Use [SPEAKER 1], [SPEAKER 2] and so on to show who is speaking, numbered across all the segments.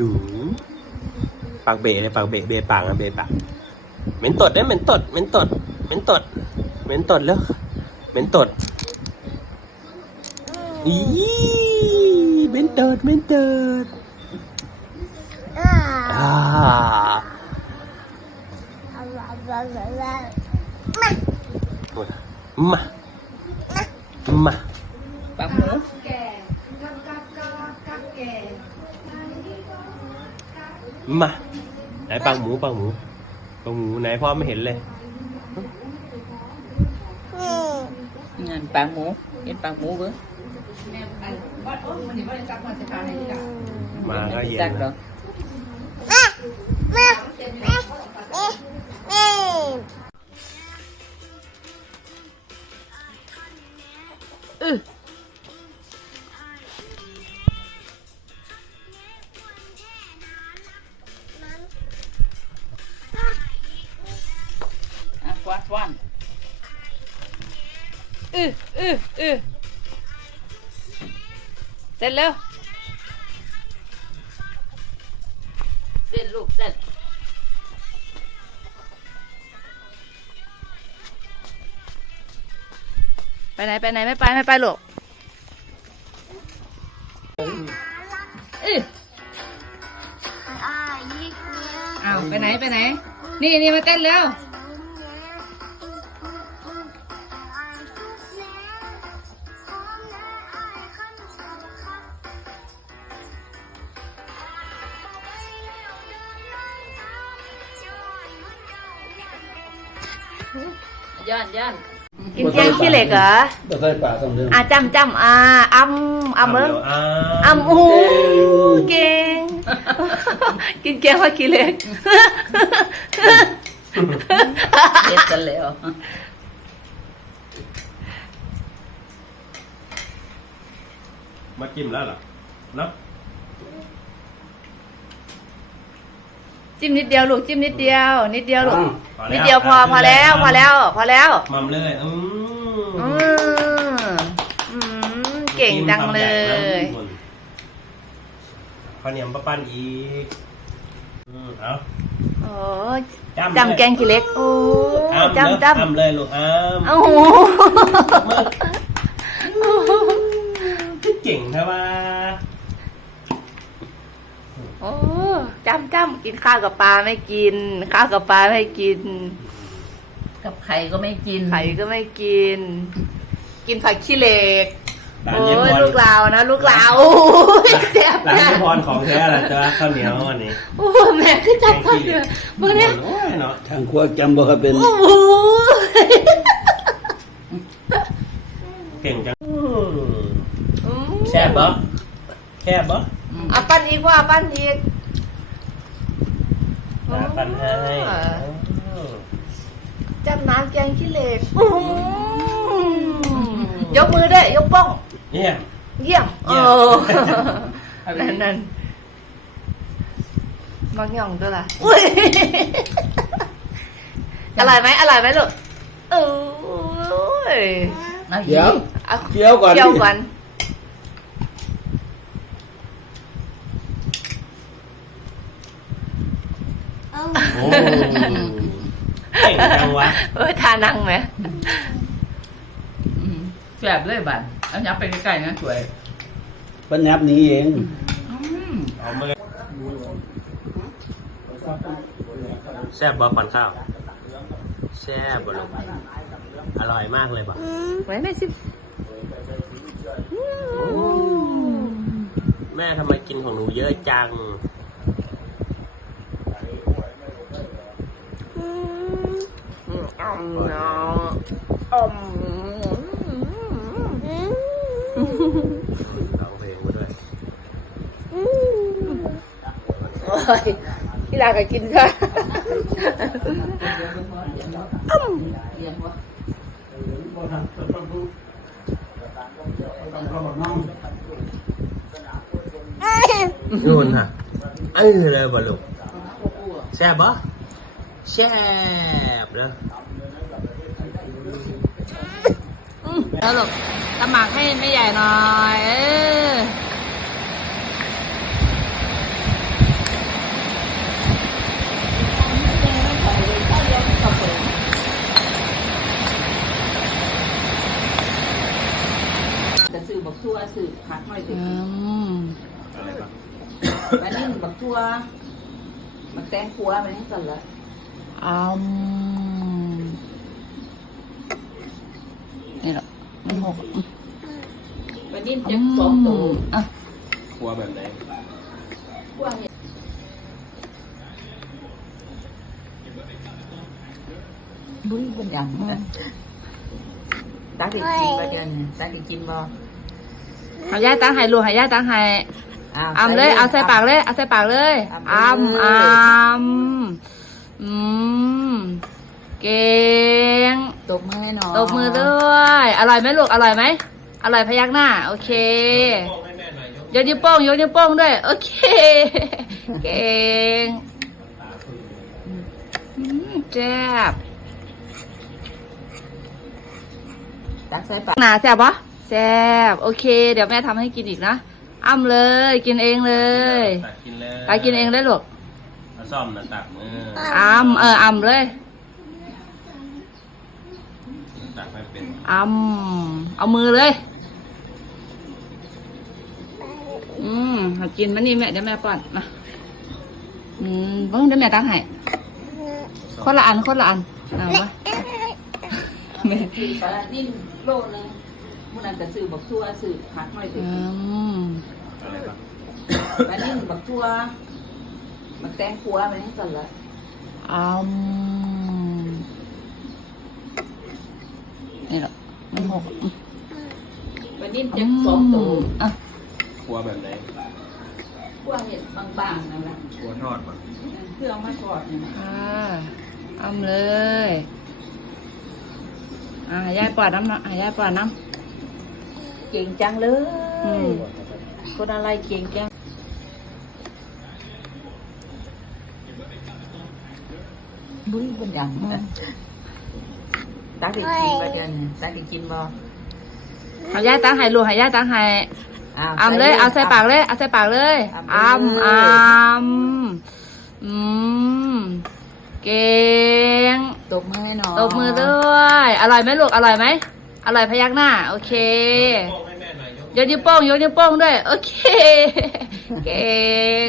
[SPEAKER 1] จูปากเบะเลยปากเบะเบะปากนะเบะปากเหม็นตดได้เหม็นตดเหม็นตดเหม็นตดเหม็นตดแล้วเหม็นตดอีเหม็นตดเหม็นตดอ่ามา มา
[SPEAKER 2] ปากหมู
[SPEAKER 1] มา ไหนปากหมูปากหมูปากหมูไหนพ่อไม่เห็นเลย
[SPEAKER 2] งานปากหมูเห็นปากหมูเบิ้ง
[SPEAKER 1] มาก็เย็
[SPEAKER 2] จั
[SPEAKER 1] น
[SPEAKER 2] กด
[SPEAKER 1] แล้
[SPEAKER 2] อ
[SPEAKER 1] ว
[SPEAKER 2] อะฟาดฟันอืออืออือเสร็จแล้วเสร็จลูกเสร็จไปไหนไปไหนไม่ไปไม่ไปลูกอืออ้าวไปไหนไปไหน นี่นี่มาเต้นแล้ว ย่านย่าน
[SPEAKER 3] กินแกงขี้เหล็กเหรอ
[SPEAKER 4] บ่ใส่ปลาต้องเรื่อง
[SPEAKER 3] อะจำจำอะอ้ำอ้ำเบิ้ง
[SPEAKER 1] อ่า
[SPEAKER 3] อ้ำโอ้โหเก่งกินแกงว่าขี้เหล็ก
[SPEAKER 2] เด็ดกันแล้ว
[SPEAKER 1] มาจิ้มแล้วเหรอเนาะ
[SPEAKER 3] จิ้มนิดเดียวลูกจิ้มนิดเดียว นิดเดียวลูก
[SPEAKER 1] พอ
[SPEAKER 3] นิดเดียวพอพอแล้วพอแล้ว พอแล้ว
[SPEAKER 1] มัมเลยอื
[SPEAKER 3] อื
[SPEAKER 1] ม
[SPEAKER 3] มอืมเก่งจังเลย
[SPEAKER 1] ข้าวเหนียวปลาปั้นอีกอืมเอา
[SPEAKER 3] โอ้ย
[SPEAKER 1] จ้ำ
[SPEAKER 3] จำแกงขี้เหล็กโอ้
[SPEAKER 1] อ้ำ
[SPEAKER 3] จำจำ
[SPEAKER 1] อ้ำเลยลูกอ้ำ
[SPEAKER 3] โอ้โห
[SPEAKER 1] เก่งใช่ปะ
[SPEAKER 3] โอ้จำจำกินข้าวกับปลาไม่กิน ข้าวกับปลาไม่กิน
[SPEAKER 2] กับไข่ก็ไม่กิน
[SPEAKER 3] ไข่ก็ไม่กิน กินผักขี้เหล็ก
[SPEAKER 1] หลาน
[SPEAKER 3] โอ้
[SPEAKER 1] เย็น
[SPEAKER 3] ย
[SPEAKER 1] พร
[SPEAKER 3] ลูกเรานะลูกเราโอ้ยแซ่บ
[SPEAKER 1] หลาน
[SPEAKER 3] แซ่
[SPEAKER 1] เย็
[SPEAKER 3] บ
[SPEAKER 1] นพรของแท้อะไรจ้าข้าวเหนียววันนี้
[SPEAKER 3] โอ้แม่คือจับข้าวเหนียวมื่อเนี้ย
[SPEAKER 1] โอ้ยเนาะ
[SPEAKER 4] ทางครัวจำบ่ครับเป็น
[SPEAKER 3] โอ้โห
[SPEAKER 1] เก่งจัง
[SPEAKER 3] อืม
[SPEAKER 1] แซ่บบ่ แซ่บบ่
[SPEAKER 3] เอาปั้นอีกว่าปั้นอีก
[SPEAKER 1] หาปันให้
[SPEAKER 3] จำน้ำแกงขี้เหล็กอื้อหือยกมือด้วยยกป้อง
[SPEAKER 1] เยี่ยม
[SPEAKER 3] เยี่ยม
[SPEAKER 1] เยี่
[SPEAKER 3] โอ้
[SPEAKER 1] ยม
[SPEAKER 3] นั่นนั่นมักย่องด้วยล่ะอุ้ยอร่อยไหมอร่อยไหมลูกเอ้ย
[SPEAKER 2] เอาอีก
[SPEAKER 4] เดี๋ยว
[SPEAKER 3] เอา
[SPEAKER 4] เคี้ยวก่อน
[SPEAKER 3] เคี่ยวก่อน
[SPEAKER 1] โอ้เก่งจังวะ
[SPEAKER 3] เอ้ยทานั่งไหม
[SPEAKER 2] อืมแสบเลยบันเอายับไปใกล้ๆนะสวย
[SPEAKER 4] ปัญญับหนี้เอง
[SPEAKER 2] อืม
[SPEAKER 1] เอามือแซ่บบ่ปันข้าว แซ่บบ่ลูกอร่อยมากเลยบ่
[SPEAKER 3] ไหนแม่ชิม
[SPEAKER 1] แม่ทำไมกินของหนูเยอะจัง
[SPEAKER 3] อมเนาะอม
[SPEAKER 1] ร้องเพลงมาด้วย
[SPEAKER 3] โอ้ยพี่ลาก็กินซะ
[SPEAKER 2] เลี้ยงวะ
[SPEAKER 1] นู่นฮะเออเลยบ่ลูกแซ่บบ่แซ่บแล้ว
[SPEAKER 3] แล้วหลบสมัครให้ไม่ใหญ่หน่อยเออสื่อ
[SPEAKER 2] บอกทัวสื่อผักหน่อยสิอันนี้บอกทัวมันแตงคัวมันนี่สั่นละ
[SPEAKER 3] อืม หละมันหก
[SPEAKER 2] บันนี้จะสองตัว
[SPEAKER 3] อะ
[SPEAKER 1] ครัวแบบไหน
[SPEAKER 2] ขัวเห็ดบุ้ยเป็นอย่างนั้นตาได้กินบ่เดือนนี้ตาได้กินบ่
[SPEAKER 3] เอาย่าตังให้ลูกให้ย่าตังให้
[SPEAKER 2] อ้าว
[SPEAKER 3] อำเลย เอาใส่ปากเลย เอาใส่ปากเลย
[SPEAKER 2] อำ
[SPEAKER 3] อำ
[SPEAKER 2] เลย
[SPEAKER 3] อำอืม เก่ง
[SPEAKER 2] ตบมือให้หน่อย
[SPEAKER 3] ตบมือด้วย อร่อยไหมลูก อร่อยไหม อร่อยพยักหน้า โอเคยกนิ้วโป้งยกนิ้วโป้งด้วย โอเค เก่งอืมแซ่บ
[SPEAKER 2] ตักใส่ปาก
[SPEAKER 3] หนาแซ่บปะแซ่บโอเค เดี๋ยวแม่ทำให้กินอีกนะอ้ำเลยกินเองเลย
[SPEAKER 1] ตักกินเลย
[SPEAKER 3] ไปกินเองได้ลูก
[SPEAKER 1] เอาซ่อมนะตักมือ
[SPEAKER 3] อ้ำเอออ้ำเลย
[SPEAKER 1] ตักไม่เป็น
[SPEAKER 3] อ้ำเอามือเลย อืมเอากินมานี่แม่เดี๋ยวแม่ป้อนมาอืมเบิ่งเดี๋ยวแม่ตั้งให้คนละอันคนละอันเอาวะแม่
[SPEAKER 2] คือปลานิ่มโลนึงมื้อนั้นก็ซื้อบักทั่วซื้อผักหน่อยสิ
[SPEAKER 3] อืม
[SPEAKER 1] อะไรปะ
[SPEAKER 2] ปลานิ่มบักทั่วบักแตงขัวมันนี่กันละ
[SPEAKER 3] อ้ำนี่แหละ มันหก
[SPEAKER 2] ปลานิ่มจะสองตัว
[SPEAKER 3] อะ
[SPEAKER 1] ครัวแบบไหน
[SPEAKER 2] ขัวเห็ดบางๆนั่นแหละ
[SPEAKER 1] ครัวทอดปะ
[SPEAKER 2] เพื่อเอามาทอดนี่นะ
[SPEAKER 3] อ่าอ้ำเลย อ่าให้ยายป้อนน้ำนะให้ยายป้อนน้
[SPEAKER 2] เก่งจังเลยคนอะไรเก่งจังบุ้ยเป็นอย่างนั้น ตาได้กินบ่เดือนนี้ตาได้กินบ่
[SPEAKER 3] เอาย่าตังให้ลูกให้ย่าตังให้
[SPEAKER 2] อ้าว
[SPEAKER 3] อำเลยเอาใส่ปากเลยเอาใส่ปากเลย
[SPEAKER 2] อำ
[SPEAKER 3] อำ
[SPEAKER 2] เลย
[SPEAKER 3] อำอืมเก่ง
[SPEAKER 2] ตบมือให้หน่อย
[SPEAKER 3] ตบมือด้วยอร่อยไหมลูกอร่อยไหมอร่อยพยักหน้า โอเคยกนิ้วโป้งยกนิ้วโป้งด้วย โอเค เก่ง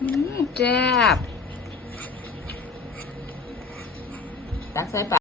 [SPEAKER 3] อืมแซ่บ
[SPEAKER 2] ตักใส่ปาก